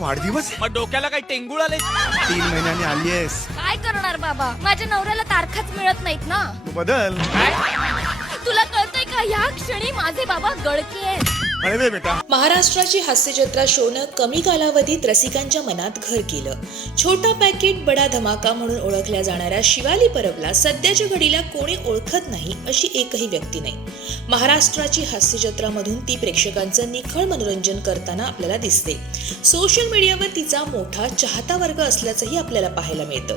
वाढदिवस? मग डोक्याला काही टेंगुळ आले तीन महिन्यांनी आली आहेस. काय करणार बाबा? माझ्या नवऱ्याला तारखाच मिळत नाहीत ना. तू बदल. तुला कळतंय का? या क्षणी माझे बाबा गळके आहेत महाराष्ट्राची हास्यजत्रा शोनं कमी कालावधीत रसिकांच्या मनात घर केलं. छोटा पॅकेट बडा धमाका म्हणून ओळखल्या जाणाऱ्या शिवाली परबला सध्याच्या घडीला कोणी ओळखत नाही अशी एकही व्यक्ती नाही. महाराष्ट्राची हास्यजत्रामधून ती प्रेक्षकांचं निखळ मनोरंजन करताना आपल्याला दिसते. सोशल मीडियावर तिचा मोठा चाहता वर्ग असल्याचंही आपल्याला पाहायला मिळतं.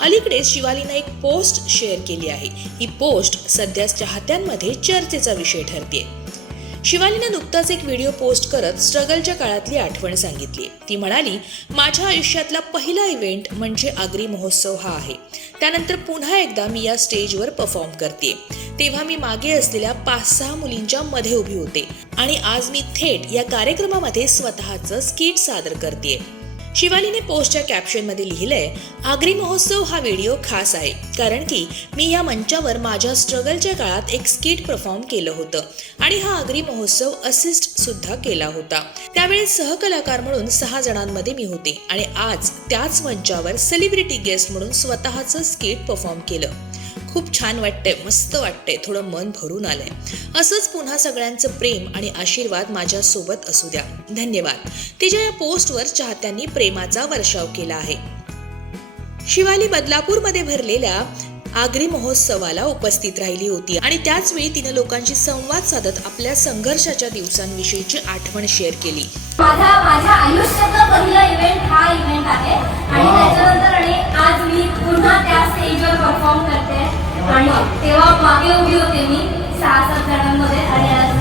अलीकडे शिवालीनं एक पोस्ट शेअर केली आहे. ही पोस्ट सध्या चाहत्यांमध्ये चर्चेचा विषय ठरते शिवालीनं नुकताच एक व्हिडिओ पोस्ट करत स्ट्रगलच्या काळातली आठवण सांगितली. ती म्हणाली माझ्या आयुष्यातला पहिला इव्हेंट म्हणजे आगरी महोत्सव हा आहे. त्यानंतर पुन्हा एकदा मी या स्टेजवर परफॉर्म करते तेव्हा मी मागे असलेल्या पाच सहा मुलींच्या मध्ये उभी होते आणि आज मी थेट या कार्यक्रमामध्ये स्वतःचं स्किट सादर करते शिवालीने पोस्टच्या कॅप्शनमध्ये लिहिलंय आगरी महोत्सव हा व्हिडिओ खास आहे कारण की मी या मंचावर माझ्या स्ट्रगलच्या काळात एक स्किट परफॉर्म केलं होतं आणि हा आगरी महोत्सव असिस्ट सुद्धा केला होता. त्यावेळेस सहकलाकार म्हणून सहा जणांमध्ये मी होते आणि आज त्याच मंचावर सेलिब्रिटी गेस्ट म्हणून स्वतःचं स्किट परफॉर्म केलं. खूप छान वाटतंय मस्त वाटतंय थोडं मन भरून आलंय. असंच पुन्हा सगळ्यांचं प्रेम आणि आशीर्वाद माझ्या सोबत असू द्या. धन्यवाद. तिच्या या पोस्टवर चाहत्यांनी प्रेमाचा वर्षाव केला आहे. शिवाली बदलापूरमध्ये भरलेल्या आगरी महोत्सवाला उपस्थित राहिली होती आणि त्याच वेळी तिनं लोकांशी संवाद साधत आपल्या संघर्षाच्या दिवसांविषयीची आठवण शेअर केली. माझा माझ्या आयुष्य आणि तेव्हा मागे उभी होते मी सहा सात जणांमध्ये आणि आज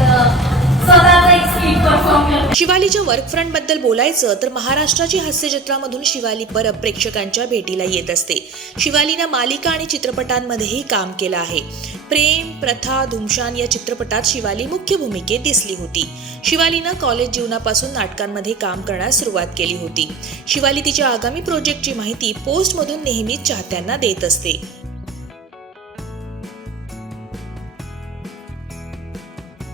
स्वतःचा एक स्पीड परफॉर्म करते. शिवालीच्या वर्क फ्रंटबद्दल बोलायचं तर महाराष्ट्राची हास्यजत्रामधून शिवाली परब प्रेक्षकांच्या भेटीला येत असते. शिवालीनं मालिका आणि चित्रपटांमध्येही काम केलं आहे. प्रेम प्रथा धुमशान या चित्रपटात शिवाली मुख्य भूमिकेत दिसली होती. शिवालीनं कॉलेज जीवनापासून नाटकांमध्ये काम करण्यास सुरुवात केली होती. शिवाली तिच्या आगामी प्रोजेक्टची माहिती पोस्टमधून नेहमीच चाहत्यांना देत असते.